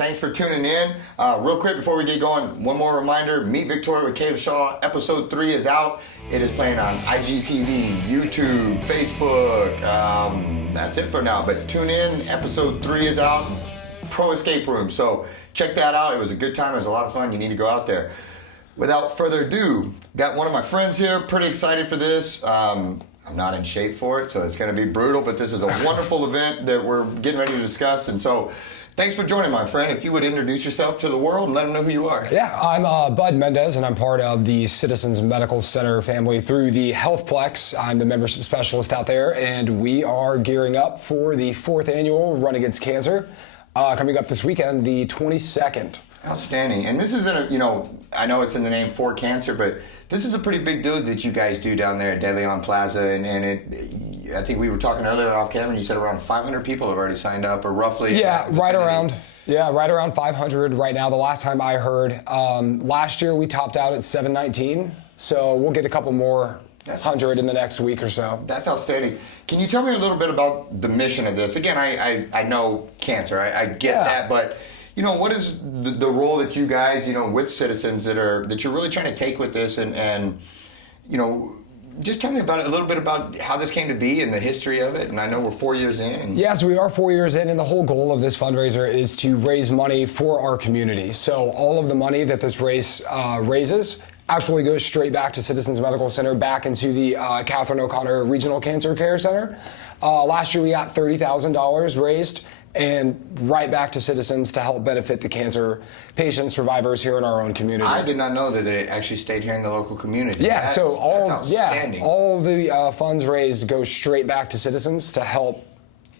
Thanks for tuning in. Real quick before we get going, one more reminder, Meet Victoria with Caleb Shaw, episode 3 is out. It is playing on IGTV, YouTube, Facebook. That's it for now, but tune in. Episode 3 is out. Pro Escape Room. So check that out. It was a good time. It was a lot of fun. You need to go out there. Without further ado, got one of my friends here. Pretty excited for this. I'm not in shape for it, so it's going to be brutal, but this is a wonderful event that we're getting ready to discuss. And so thanks for joining, my friend. If you would introduce yourself to the world and let them know who you are. Yeah, I'm Bud Mendez, and I'm part of the Citizens Medical Center family through the Healthplex. I'm the membership specialist out there, and we are gearing up for the 4th annual Run Against Cancer, coming up this weekend, the 22nd. Outstanding. And this isn't I know it's in the name for cancer, but this is a pretty big deal that you guys do down there at Deleon Plaza. And I think we were talking earlier off camera, and you said around 500 people have already signed up, or roughly. Yeah, right around 500 right now. The last time I heard, last year we topped out at 719. So we'll get a couple more. That's 100 in the next week or so. That's outstanding. Can you tell me a little bit about the mission of this? Again, I know cancer. I get that, but what is the role that you guys, with citizens that you're really trying to take with this, and just tell me about it, a little bit about how this came to be and the history of it. And I know we're 4 years in. Yes, we are 4 years in, and the whole goal of this fundraiser is to raise money for our community. So all of the money that this race raises actually goes straight back to Citizens Medical Center, back into the Catherine O'Connor Regional Cancer Care Center. Last year we got $30,000 raised, and right back to Citizens to help benefit the cancer patients, survivors here in our own community. I did not know that it actually stayed here in the local community. Yeah, that's outstanding. All the funds raised go straight back to Citizens to help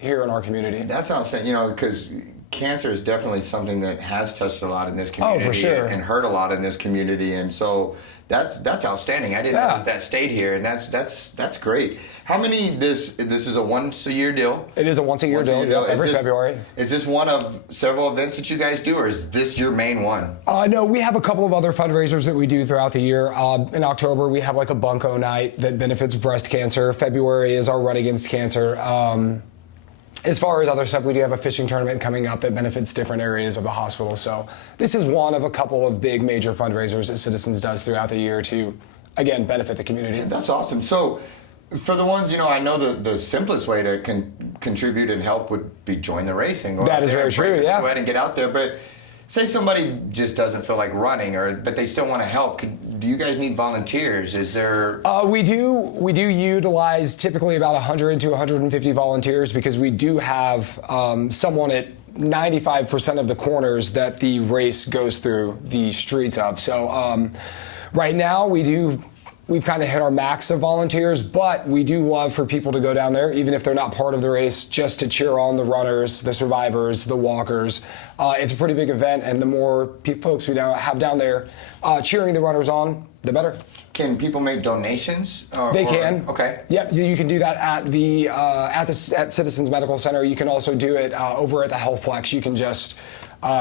here in our community. That's outstanding, because cancer is definitely something that has touched a lot in this community. Oh, for sure. And hurt a lot in this community, and so that's outstanding. I didn't know that stayed here, and that's great. How many? This is a once-a-year deal. It is a once-a-year deal. Every February. Is this one of several events that you guys do, or is this your main one? No, we have a couple of other fundraisers that we do throughout the year. In October, we have like a bunco night that benefits breast cancer. February is our Run Against Cancer. As far as other stuff, we do have a fishing tournament coming up that benefits different areas of the hospital. So this is one of a couple of big major fundraisers that Citizens does throughout the year to, again, benefit the community. That's awesome. So for the ones, I know the simplest way to contribute and help would be join the racing. That is very true, yeah. Sweat and get out there. But say somebody just doesn't feel like running, but they still want to help. Do you guys need volunteers? Is there? We do utilize typically about 100 to 150 volunteers, because we do have someone at 95% of the corners that the race goes through the streets of. So right now we've kind of hit our max of volunteers, but we do love for people to go down there, even if they're not part of the race, just to cheer on the runners, the survivors, the walkers. It's a pretty big event, and the more folks we have down there cheering the runners on, the better. Can people make donations? They can. Okay. Yep, you can do that at Citizens Medical Center. You can also do it over at the Healthplex. You can just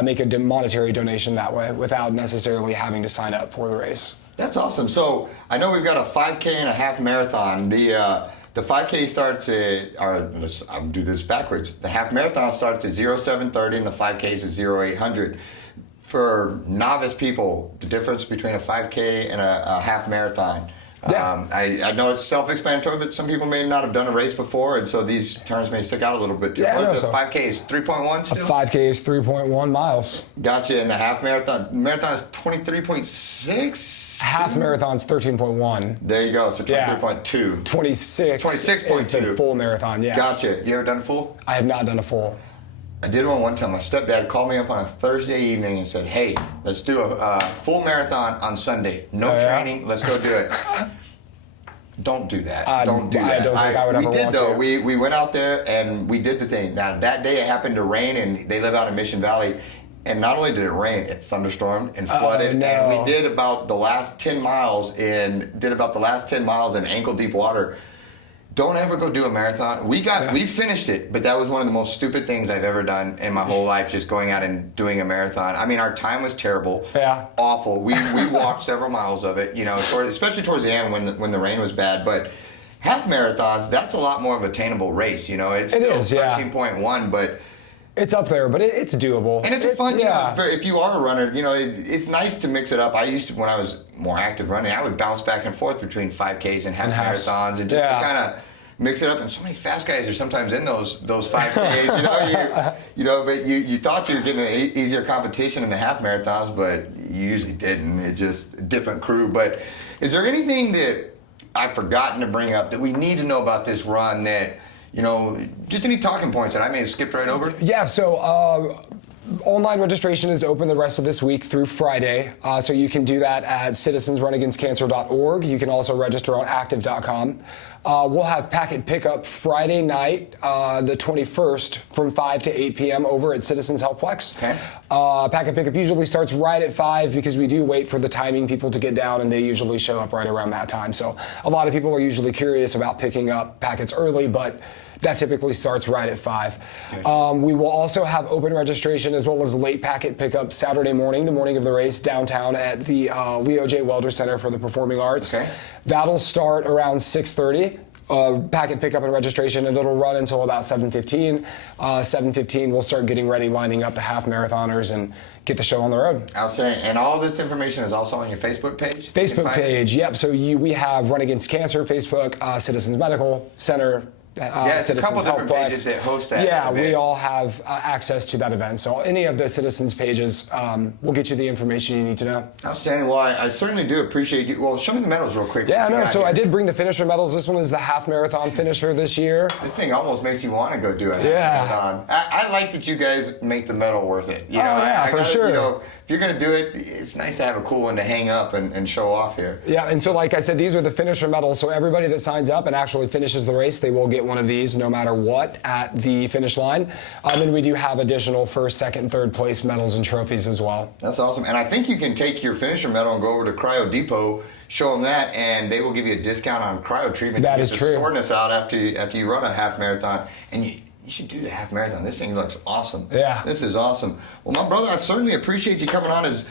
make a monetary donation that way without necessarily having to sign up for the race. That's awesome. So I know we've got a 5K and a half marathon. The 5K starts at, I'll do this backwards. The half marathon starts at 0730 and the 5K is at 0800. For novice people, the difference between a 5K and a half marathon. Yeah. I know it's self-explanatory, but some people may not have done a race before, and so these terms may stick out a little bit too. Yeah, What is it? 5K is 3.1 still? A 5K is 3.1 miles. Gotcha. And the half marathon is 23.6? Half marathon's 13.1. There you go. So 23.2. 26 is the full marathon, yeah. Gotcha. You ever done a full? I have not done a full. I did one time. My stepdad called me up on a Thursday evening and said, hey, let's do a full marathon on Sunday. No training. Let's go do it. Don't do that. Don't do that. I don't think I would ever want to. We did, though. We went out there and we did the thing. Now, that day it happened to rain, and they live out in Mission Valley. And not only did it rain, it thunderstormed and flooded. No. And we did about the last 10 miles in ankle deep water. Don't ever go do a marathon. We finished it, but that was one of the most stupid things I've ever done in my whole life, just going out and doing a marathon. I mean, our time was terrible. Yeah. Awful. We walked several miles of it, especially towards the end when the rain was bad. But half marathons, that's a lot more of an attainable race, It's still 13.1, but It's up there, but it's doable. And it's fun, if you are a runner, it's nice to mix it up. I used to, when I was more active running, I would bounce back and forth between 5Ks and half marathons and just to kind of mix it up. And so many fast guys are sometimes in those 5Ks, but you thought you were getting an easier competition in the half marathons, but you usually didn't. It's just a different crew. But is there anything that I've forgotten to bring up that we need to know about this run that, just any talking points that I may have skipped right over? Yeah, so online registration is open the rest of this week through Friday. So you can do that at citizensrunagainstcancer.org. You can also register on active.com. We'll have packet pickup Friday night, the 21st, from 5 to 8 p.m. over at Citizens Healthplex. Okay. Packet pickup usually starts right at 5 because we do wait for the timing people to get down, and they usually show up right around that time. So a lot of people are usually curious about picking up packets early, but that typically starts right at 5. We will also have open registration as well as late packet pickup Saturday morning, the morning of the race, downtown at the Leo J. Welder Center for the Performing Arts. Okay. That'll start around 6:30. Packet pickup and registration, and it'll run until about 7:15. 7:15, we'll start getting ready, lining up the half marathoners, and get the show on the road. Outstanding. And all this information is also on your Facebook page? Facebook page, yep. So we have Run Against Cancer, Facebook, Citizens Medical Center, It's a couple different pages that host that event. We all have access to that event. So any of the Citizens pages will get you the information you need to know. Outstanding. Well, I certainly do appreciate you. Well, show me the medals real quick. Yeah, no. So I did bring the finisher medals. This one is the half marathon finisher this year. This thing almost makes you want to go do a half marathon. I like that you guys make the medal worth it. For sure. If you're going to do it, it's nice to have a cool one to hang up and show off here. Yeah, and so like I said, these are the finisher medals. So everybody that signs up and actually finishes the race, they will get one of these no matter what at the finish line. And then we do have additional first, second, and third place medals and trophies as well. That's awesome. And I think you can take your finisher medal and go over to Cryo Depot, show them that, and they will give you a discount on cryo treatment that to is get true. the soreness out after you run a half marathon. And you should do the half marathon. This thing looks awesome. Yeah. This is awesome. Well, my brother, I certainly appreciate you coming on. Is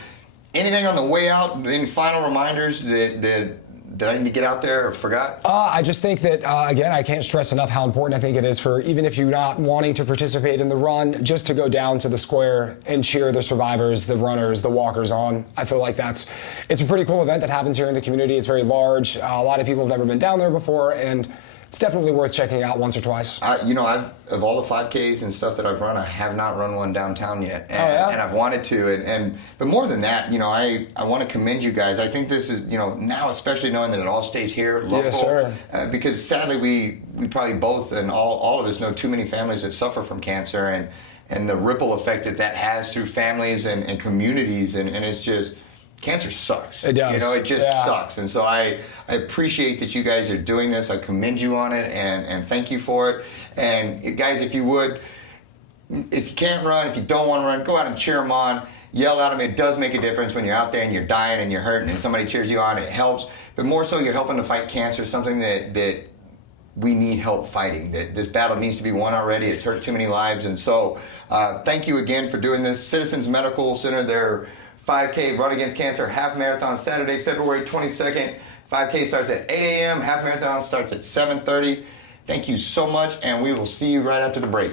anything on the way out, any final reminders that I need to get out there or forgot? I just think that, again, I can't stress enough how important I think it is for, even if you're not wanting to participate in the run, just to go down to the square and cheer the survivors, the runners, the walkers on. I feel like it's a pretty cool event that happens here in the community. It's very large. A lot of people have never been down there before, and it's definitely worth checking out once or twice. Of all the 5Ks and stuff that I've run, I have not run one downtown yet, and I've wanted to. But more than that, I want to commend you guys. I think this is, now especially knowing that it all stays here, local. Yes, sir. Because sadly, we probably both and all of us know too many families that suffer from cancer, and the ripple effect that has through families and communities, and it's just. Cancer sucks. It does. It just sucks. And so I appreciate that you guys are doing this. I commend you on it and thank you for it. And guys, if you would, if you can't run, if you don't want to run, go out and cheer them on. Yell at them. It does make a difference when you're out there and you're dying and you're hurting and somebody cheers you on. It helps. But more so, you're helping to fight cancer, something that we need help fighting. That this battle needs to be won already. It's hurt too many lives. And so thank you again for doing this. Citizens Medical Center, their 5K Run Against Cancer half marathon Saturday, February 22nd. 5K starts at 8 a.m. Half marathon starts at 7:30. Thank you so much, and we will see you right after the break.